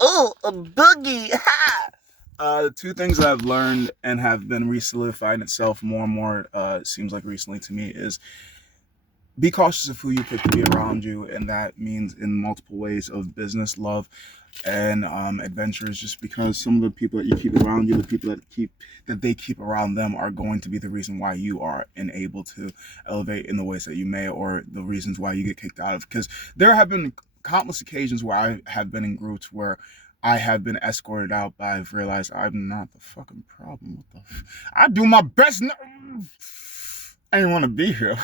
Oh, a boogie. Ha! Two things that I've learned and have been re-solidifying itself more and more, it seems like recently to me, is be cautious of who you pick to be around you, and that means in multiple ways of business, love, and adventures. Just because some of the people that you keep around you, the people that they keep around them, are going to be the reason why you are unable to elevate in the ways that you may, or the reasons why you get kicked out of. Because there have been countless occasions where I have been in groups where I have been escorted out, but I've realized I'm not the fucking problem. I do my best. I didn't want to be here,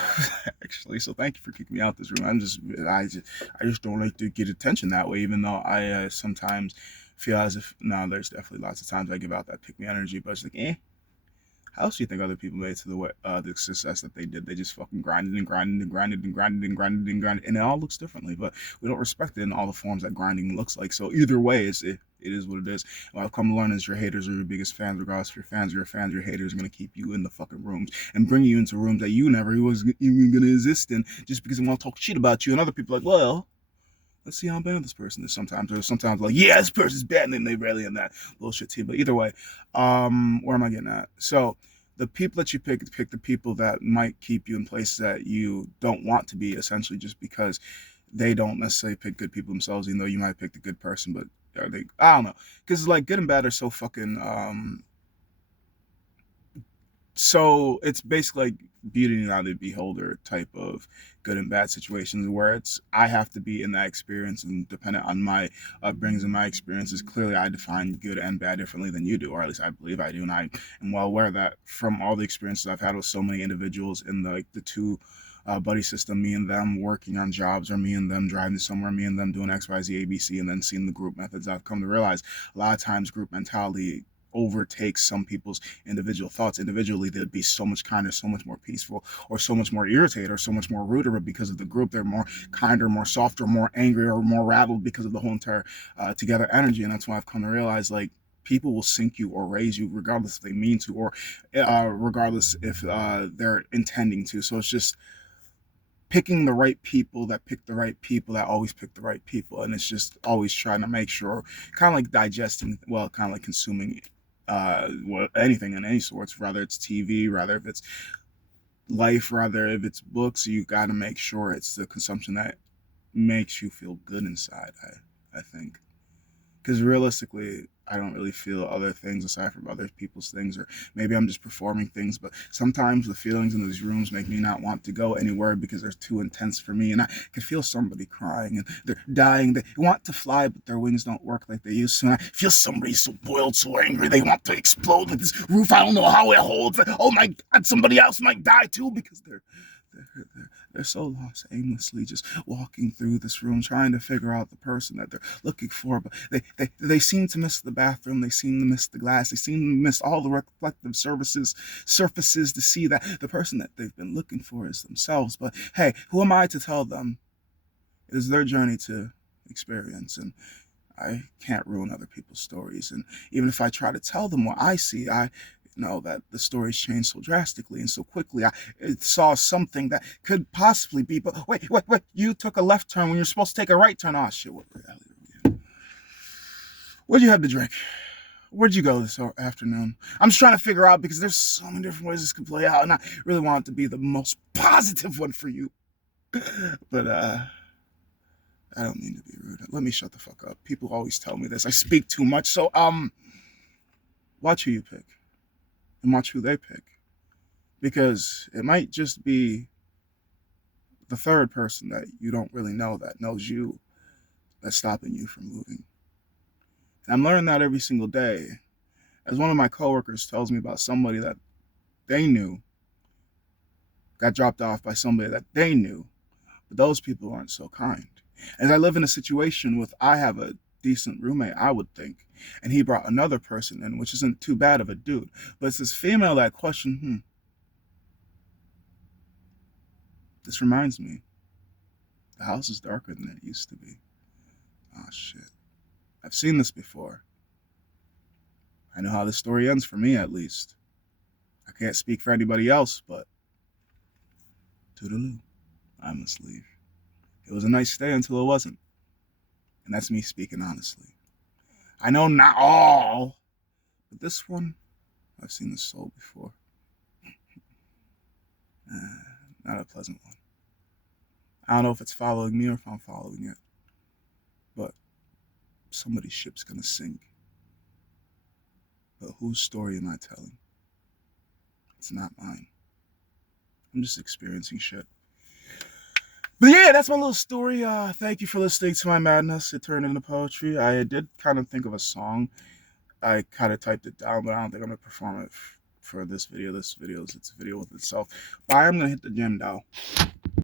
actually. So thank you for kicking me out this room. I just don't like to get attention that way. Even though I sometimes feel as if no, there's definitely lots of times I give out that pick me energy, but it's like, how else do you think other people made to the success that they did? They just fucking grinded and grinded and grinded and grinded and grinded and grinded, and it all looks differently. But we don't respect it in all the forms that grinding looks like. So either way, it is what it is. What I've come to learn is your haters are your biggest fans. Regardless if your fans are your fans, your haters are gonna keep you in the fucking rooms and bring you into rooms that you never was even gonna exist in, just because they want to talk shit about you. And other people are like, well, let's see how bad this person is sometimes. Or sometimes like, yeah, this person's bad, and then they rally in that bullshit team. But either way, where am I getting at? So the people that you pick the people that might keep you in places that you don't want to be, essentially just because they don't necessarily pick good people themselves, even though you might pick the good person, but are they, I don't know. Because like good and bad are so fucking so it's basically like beauty and the beholder type of good and bad situations, where it's I have to be in that experience, and dependent on my upbringings and my experiences, clearly I define good and bad differently than you do, or at least I believe I do. And I am well aware that from all the experiences I've had with so many individuals in the two buddy system, me and them working on jobs, or me and them driving somewhere, me and them doing XYZ ABC, and then seeing the group methods, I've come to realize a lot of times group mentality overtakes some people's individual thoughts. Individually, they'd be so much kinder, so much more peaceful, or so much more irritated, or so much more ruder. But because of the group, they're more kinder, more softer, more angry, or more rattled because of the whole entire together energy. And that's why I've come to realize, like, people will sink you or raise you regardless if they mean to, or regardless if they're intending to. So it's just picking the right people that pick the right people that always pick the right people. And it's just always trying to make sure, kind of like digesting, well, kind of like consuming anything in any sorts, rather it's TV, rather if it's life, rather if it's books. You got to make sure it's the consumption that makes you feel good inside. I think, because realistically, I don't really feel other things aside from other people's things, or maybe I'm just performing things. But sometimes the feelings in these rooms make me not want to go anywhere because they're too intense for me, and I can feel somebody crying and they're dying. They want to fly, but their wings don't work like they used to. And I feel somebody so boiled, so angry, they want to explode with this roof. I don't know how it holds. Oh my God, somebody else might die too because they're so lost aimlessly, just walking through this room trying to figure out the person that they're looking for. But they seem to miss the bathroom, they seem to miss the glass, they seem to miss all the reflective surfaces to see that the person that they've been looking for is themselves. But hey, who am I to tell them? It is their journey to experience, and I can't ruin other people's stories. And even if I try to tell them what I see, I know that the stories change so drastically and so quickly. I saw something that could possibly be, but wait, you took a left turn when you're supposed to take a right turn. Oh shit, what reality are we in? What'd you have to drink? Where'd you go this afternoon? I'm just trying to figure out, because there's so many different ways this could play out, and I really want it to be the most positive one for you. But I don't mean to be rude. Let me shut the fuck up. People always tell me this. I speak too much. So watch who you pick and watch who they pick, because it might just be the third person that you don't really know that knows you that's stopping you from moving. And I'm learning that every single day. As one of my coworkers tells me about somebody that they knew got dropped off by somebody that they knew, but those people aren't so kind. As I live in a situation with, I have a decent roommate, I would think, and he brought another person in, which isn't too bad of a dude, but it's this female that questioned, this reminds me, the house is darker than it used to be. Oh shit. I've seen this before. I know how this story ends, for me at least. I can't speak for anybody else, but toodaloo, I must leave. It was a nice stay until it wasn't. And that's me speaking honestly. I know not all, but this one, I've seen the soul before. Not a pleasant one. I don't know if it's following me or if I'm following it, but somebody's ship's gonna sink. But whose story am I telling? It's not mine. I'm just experiencing shit. But yeah, that's my little story. Thank you for listening to my madness. It turned into poetry. I did kind of think of a song. I kind of typed it down, but I don't think I'm gonna perform it for this video. This video is a video with itself. But I'm gonna hit the gym though.